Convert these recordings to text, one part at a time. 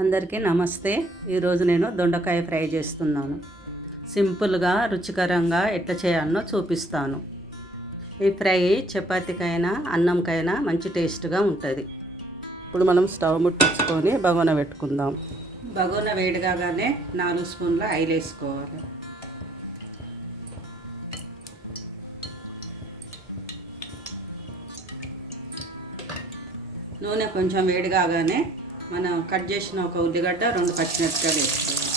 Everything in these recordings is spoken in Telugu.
అందరికీ నమస్తే. ఈరోజు నేను దొండకాయ ఫ్రై చేస్తున్నాను. సింపుల్గా రుచికరంగా ఎట్లా చేయాలో చూపిస్తాను. ఈ ఫ్రై చపాతీకైనా అన్నంకైనా మంచి టేస్ట్గా ఉంటుంది. ఇప్పుడు మనం స్టవ్ ముట్టించుకొని బగోన పెట్టుకుందాం. బగోన వేడిగానే 4 స్పూన్ల ఆయిల్ వేసుకోవాలి. నూనె కొంచెం వేడిగానే మనం కట్ చేసిన ఒక ఉల్లిగడ్డ 2 పచ్చిమిరపకాయలు వేసుకోవాలి.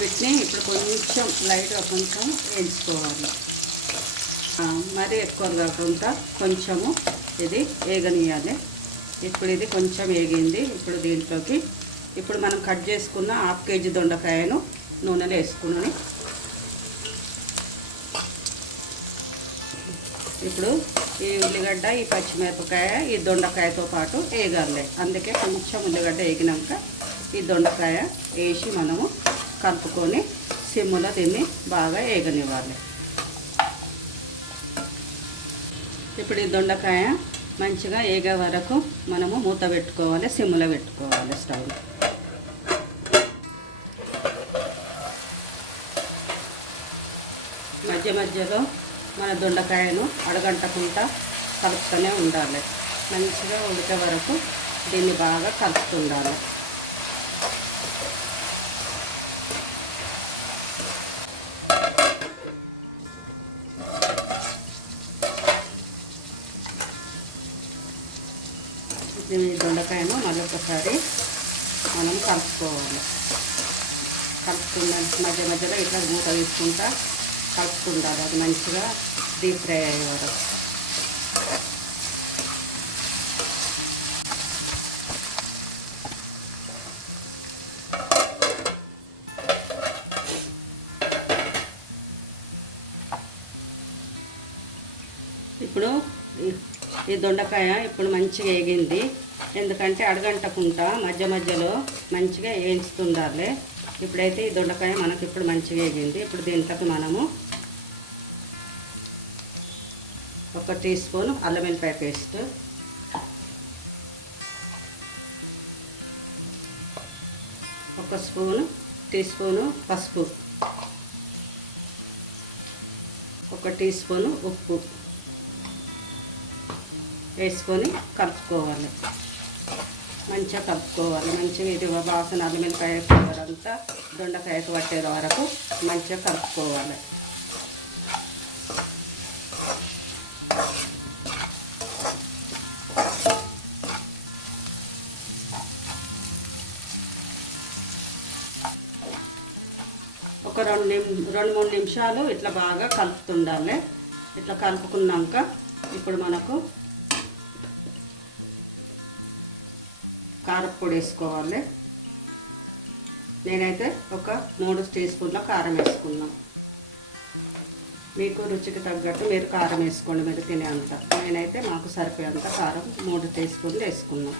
వీటిని ఇప్పుడు కొంచెం లైట్గా వేయించుకోవాలి. మరీ ఎక్కువ కాకుండా కొంచెము ఇది వేగనీయాలి. ఇప్పుడు ఇది కొంచెం వేగింది. ఇప్పుడు దీంట్లోకి ఇప్పుడు మనం కట్ చేసుకున్న 1/2 కేజీ దొండకాయను నూనెలో వేసుకుని ఇప్పుడు ఈ ఉల్లిగడ్డ, ఈ పచ్చిమిరపకాయ, ఈ దొండకాయతో పాటు వేగాలి. అందుకే కొంచెం ఉల్లిగడ్డ వేగినాక ఈ దొండకాయ వేసి మనము కలుపుకొని సిమ్ములో దీన్ని బాగా వేగనివ్వాలి. ఇప్పుడు ఈ దొండకాయ మంచిగా వేగే వరకు మనము మూత పెట్టుకోవాలి, సిమ్ములో పెట్టుకోవాలి స్టవ్. మధ్య మధ్యలో మన దొండకాయను అడగంటకుండా కలుపుతూనే ఉండాలి. మంచిగా ఉడికే వరకు దీన్ని బాగా కలుపుతుండాలి. ఈ దొండకాయను మరొకసారి మనం కలుపుకోవాలి. మధ్య మధ్యలో ఇట్లా మూత తీసుకుంటా కలుపుకుండాలి. అది మంచిగా డీప్ ఫ్రై అయ్యే వరకు. ఇప్పుడు ఈ దొండకాయ ఇప్పుడు మంచిగా వేగింది. ఎందుకంటే అడగంటకుండా మధ్య మధ్యలో మంచిగా వేయించుతుండాలి. ఇప్పుడైతే ఈ దొండకాయ మనకి ఇప్పుడు మంచిగా వేగింది. ఇప్పుడు దీంట్లోకి మనము 1 టీ స్పూన్ అల్లం వెల్లిపాయ పేస్ట్, 1 టీ స్పూను పసుపు, 1 టీ స్పూను ఉప్పు వేసుకొని కలుపుకోవాలి. మంచిగా కలుపుకోవాలి. మంచిగా ఇది వాసన అల్లం వెల్లిపాయ ఫ్లేవర్ అంతా దొండకాయకు పట్టే వరకు మంచిగా కలుపుకోవాలి. ఒక 2-3 నిమిషాలు ఇట్లా బాగా కలుపుతుండాలి. ఇట్లా కలుపుకున్నాక ఇప్పుడు మనకు కారపొడి వేసుకోవాలి. నేనైతే ఒక 3 టీ స్పూన్ల కారం వేసుకున్నాం. మీకు రుచికి తగ్గట్టు మీరు కారం వేసుకోండి, మీరు తినేంత. నేనైతే మాకు సరిపోయేంత కారం 3 టీ స్పూన్లు వేసుకున్నాం.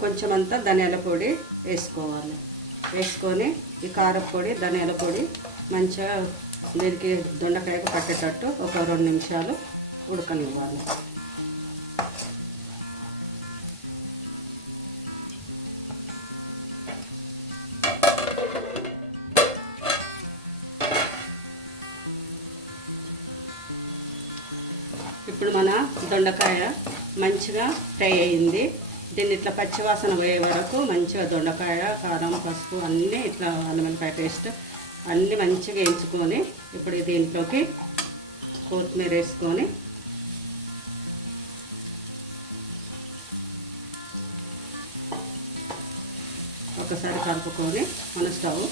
కొంచెం అంతా ధనియాల పొడి వేసుకోవాలి. వేసుకొని ఈ కారపొడి, ధనియాల పొడి మంచిగా దీనికి దొండకాయకు పట్టేటట్టు ఒక 2 నిమిషాలు ఉడకనివ్వాలి. ఇప్పుడు మన దొండకాయ మంచిగా ఫ్రై అయింది. దీన్ని ఇట్లా పచ్చివాసన పోయే వరకు మంచిగా దొండకాయ, కారం, పసుపు అన్నీ ఇట్లా అల్లం వెల్లిపాయ పేస్ట్ అన్నీ మంచిగా వేయించుకొని ఇప్పుడు దీంట్లోకి కొత్తిమీర వేసుకొని ఒకసారి కలుపుకొని మన స్టవ్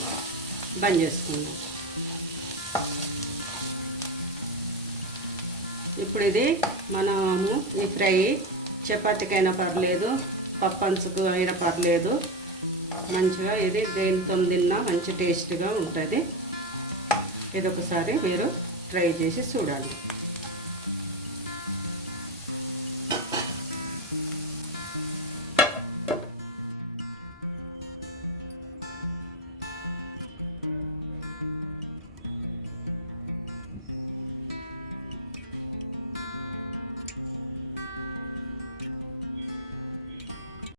బంద్ చేసుకుందాం. ఇప్పుడు ఇది మనము ఈ ఫ్రై చపాతీకైనా పర్లేదు, పప్పంచుకు అయినా పర్లేదు. మంచిగా ఇది దేనితో తిన్నా మంచి టేస్ట్గా ఉంటుంది. ఇది ఒకసారి మీరు ట్రై చేసి చూడండి.